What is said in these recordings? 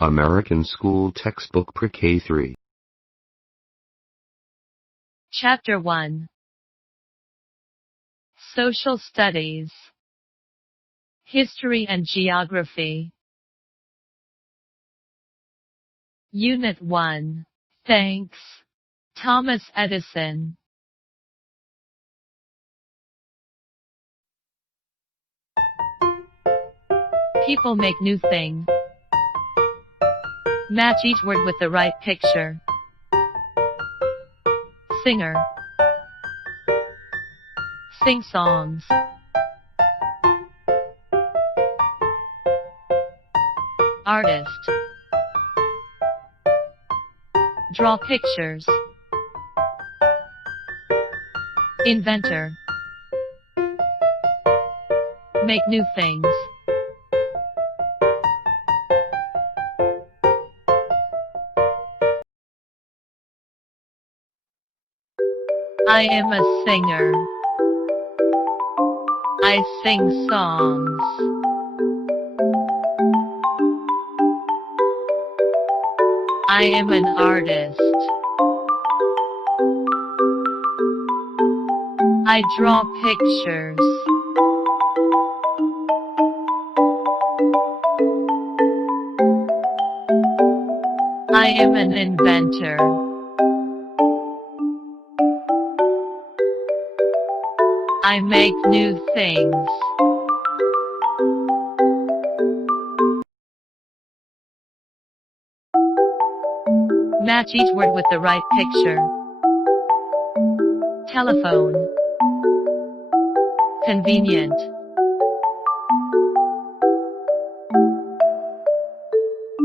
American School Textbook Prek 3. Chapter 1. Social Studies. History and Geography. Unit 1. Thanks. Thomas Edison. People make new things. Match each word with the right picture. Singer. Sing songs. Artist. Draw pictures. Inventor. Make new things. I am a singer. I sing songs. I am an artist. I draw pictures. I am an inventor. I make new things. Match each word with the right picture. Telephone. Convenient.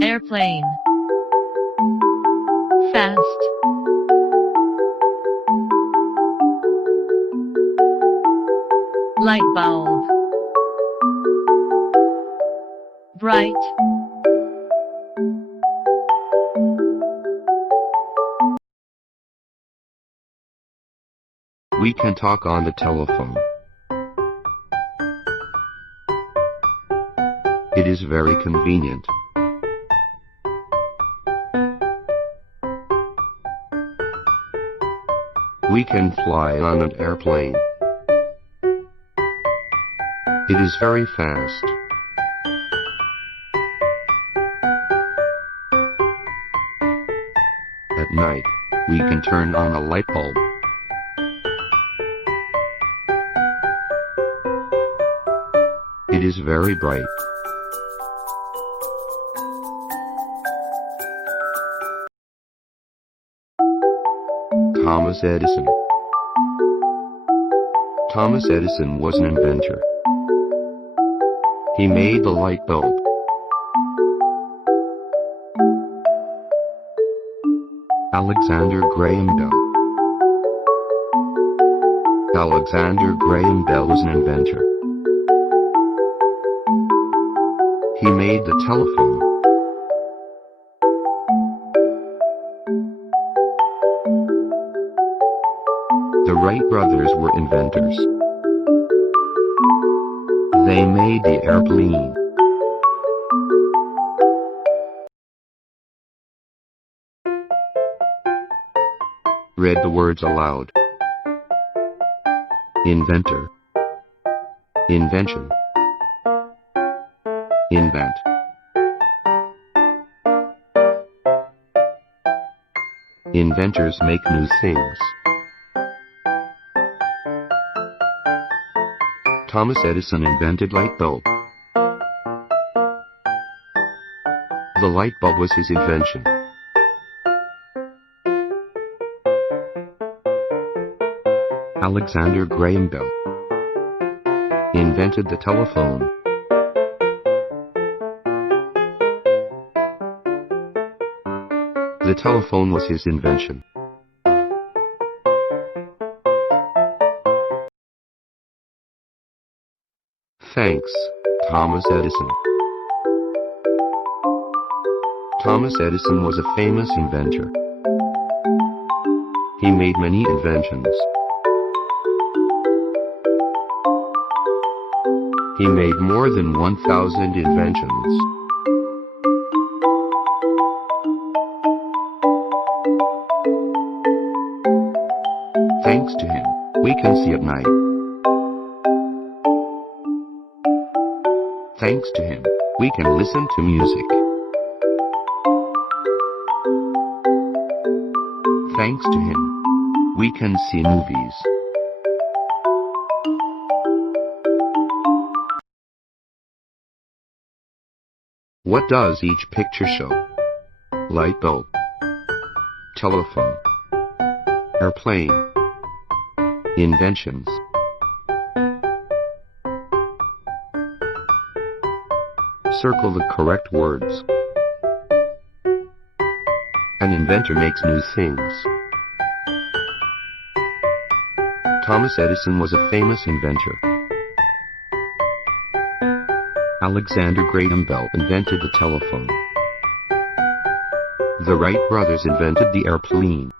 Airplane. Fast. Light bulb. Bright. We can talk on the telephone. It is very convenient. We can fly on an airplane. It is very fast. At night, we can turn on a light bulb. It is very bright. Thomas Edison. Thomas Edison was an inventor. He made the light bulb. Alexander Graham Bell. Alexander Graham Bell was an inventor. He made the telephone. The Wright brothers were inventors. They made the airplane. Read the words aloud. Inventor. Invention. Invent. Inventors make new things. Thomas Edison invented light bulb. The light bulb was his invention. Alexander Graham Bell invented the telephone. The telephone was his invention. Thanks, Thomas Edison. Thomas Edison was a famous inventor. He made many inventions. He made more than 1,000 inventions. Thanks to him, we can see at night. Thanks to him, we can listen to music. Thanks to him, we can see movies. What does each picture show? Light bulb, telephone, airplane, inventions. Circle the correct words. An inventor makes new things. Thomas Edison was a famous inventor. Alexander Graham Bell invented the telephone. The Wright brothers invented the airplane.